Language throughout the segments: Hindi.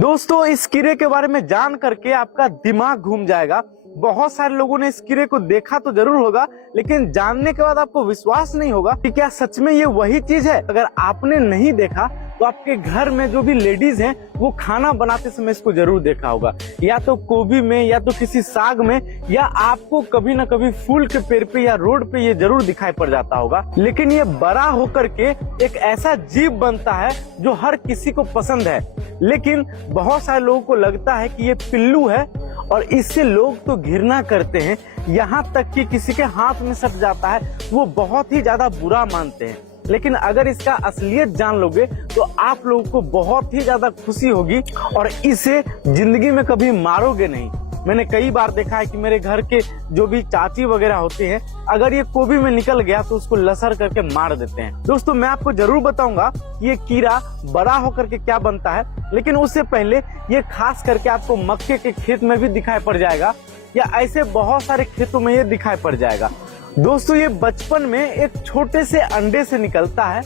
दोस्तों, इस कीड़े के बारे में जान करके आपका दिमाग घूम जाएगा। बहुत सारे लोगों ने इस कीड़े को देखा तो जरूर होगा, लेकिन जानने के बाद आपको विश्वास नहीं होगा कि क्या सच में ये वही चीज है। अगर आपने नहीं देखा तो आपके घर में जो भी लेडीज हैं वो खाना बनाते समय इसको जरूर देखा होगा, या तो गोभी में, या तो किसी साग में, या आपको कभी ना कभी फूल के पेड़ पे या रोड पे ये जरूर दिखाई पड़ जाता होगा। लेकिन ये बड़ा होकर के एक ऐसा जीव बनता है जो हर किसी को पसंद है, लेकिन बहुत सारे लोगों को लगता है कि ये पिल्लू है और इससे लोग तो घृणा करते हैं। यहाँ तक कि किसी के हाथ में सट जाता है वो बहुत ही ज्यादा बुरा मानते हैं। लेकिन अगर इसका असलियत जान लोगे तो आप लोगों को बहुत ही ज्यादा खुशी होगी और इसे जिंदगी में कभी मारोगे नहीं। मैंने कई बार देखा है कि मेरे घर के जो भी चाची वगैरह होते हैं, अगर ये गोभी में निकल गया तो उसको लसर करके मार देते हैं। दोस्तों, मैं आपको जरूर बताऊंगा कि ये कीड़ा बड़ा होकर के क्या बनता है, लेकिन उससे पहले ये खास करके आपको मक्के के खेत में भी दिखाई पड़ जाएगा, या ऐसे बहुत सारे खेतों में ये दिखाई पड़ जाएगा। दोस्तों, ये बचपन में एक छोटे से अंडे से निकलता है,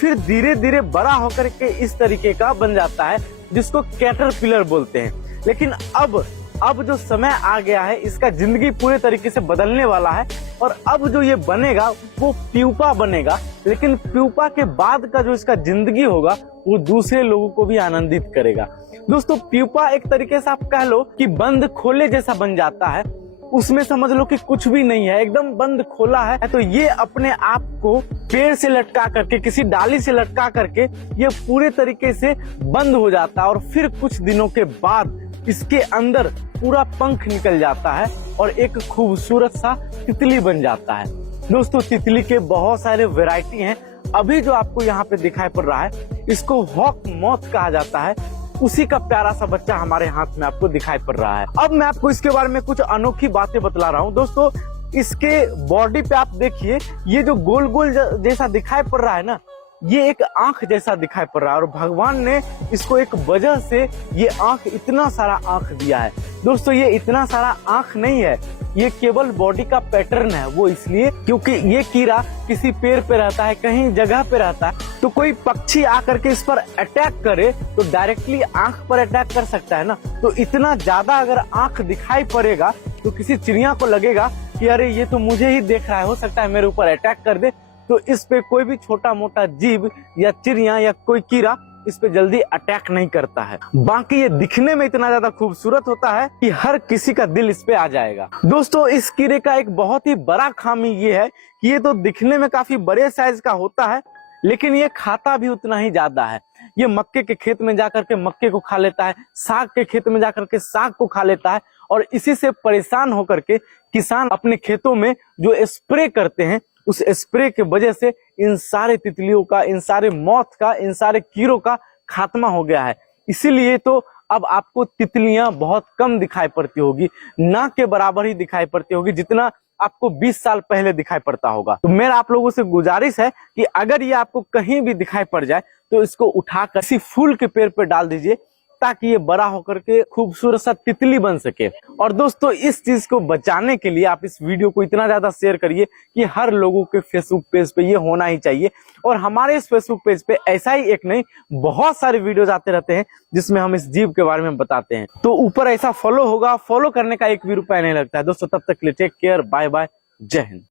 फिर धीरे धीरे बड़ा होकर के इस तरीके का बन जाता है जिसको कैटरपिलर बोलते हैं। लेकिन अब जो समय आ गया है, इसका जिंदगी पूरे तरीके से बदलने वाला है और अब जो ये बनेगा वो प्यूपा बनेगा। लेकिन प्यूपा के बाद का जो इसका जिंदगी होगा वो दूसरे लोगों को भी आनंदित करेगा। दोस्तों, प्यूपा एक तरीके से आप कह लो कि बंद खोले जैसा बन जाता है। उसमें समझ लो कि कुछ भी नहीं है, एकदम बंद खोला है। तो ये अपने आप को पेड़ से लटका करके, किसी डाली से लटका करके ये पूरे तरीके से बंद हो जाता है और फिर कुछ दिनों के बाद इसके अंदर पूरा पंख निकल जाता है और एक खूबसूरत सा तितली बन जाता है। दोस्तों, तितली के बहुत सारे वैरायटी हैं। अभी जो आपको यहाँ पे दिखाई पड़ रहा है इसको हॉक मॉथ कहा जाता है। उसी का प्यारा सा बच्चा हमारे हाथ में आपको दिखाई पड़ रहा है। अब मैं आपको इसके बारे में कुछ अनोखी बातें बतला रहा हूँ। दोस्तों, इसके बॉडी पे आप देखिए, ये जो गोल गोल जैसा दिखाई पड़ रहा है ना, ये एक आंख जैसा दिखाई पड़ रहा है और भगवान ने इसको एक वजह से ये आंख, इतना सारा आंख दिया है। दोस्तों, ये इतना सारा आंख नहीं है, ये केवल बॉडी का पैटर्न है। वो इसलिए क्योंकि ये कीड़ा किसी पेड़ पे रहता है, कहीं जगह पे रहता है, तो कोई पक्षी आकर के इस पर अटैक करे तो डायरेक्टली आंख पर अटैक कर सकता है ना। तो इतना ज्यादा अगर आंख दिखाई पड़ेगा तो किसी चिड़िया को लगेगा कि अरे ये तो मुझे ही देख रहा है, हो सकता है मेरे ऊपर अटैक कर दे। तो इस पे कोई भी छोटा मोटा जीव या चिड़िया या कोई कीड़ा इस पे जल्दी अटैक नहीं करता है। बाकी ये दिखने में इतना ज्यादा खूबसूरत होता है कि हर किसी का दिल इस पे आ जाएगा। दोस्तों, इस कीड़े का एक बहुत ही बड़ा खामी ये है कि ये तो दिखने में काफी बड़े साइज का होता है, लेकिन ये खाता भी उतना ही ज्यादा है। ये मक्के के खेत में जाकर के मक्के को खा लेता है, साग के खेत में जाकर के साग को खा लेता है, और इसी से परेशान होकर के किसान अपने खेतों में जो स्प्रे करते हैं, उस स्प्रे के वजह से इन सारे तितलियों का, इन सारे मौत का, इन सारे कीड़ों का खात्मा हो गया है। इसीलिए तो अब आपको तितलियां बहुत कम दिखाई पड़ती होगी, ना के बराबर ही दिखाई पड़ती होगी जितना आपको 20 साल पहले दिखाई पड़ता होगा। तो मेरा आप लोगों से गुजारिश है कि अगर ये आपको कहीं भी दिखाई पड़ जाए तो इसको उठाकर किसी फूल के पेड़ पर डाल दीजिए, ताकि ये बड़ा होकर के खूबसूरत सा तितली बन सके। और दोस्तों, इस चीज को बचाने के लिए आप इस वीडियो को इतना ज्यादा शेयर करिए कि हर लोगों के फेसबुक पेज पे ये होना ही चाहिए। और हमारे इस फेसबुक पेज पे ऐसा ही एक नहीं, बहुत सारे वीडियोज आते रहते हैं जिसमें हम इस जीव के बारे में बताते हैं। तो ऊपर ऐसा फॉलो होगा, फॉलो करने का 1 भी रुपया नहीं लगता है। दोस्तों, तब तक के लिए टेक केयर, बाय बाय, जय हिंद।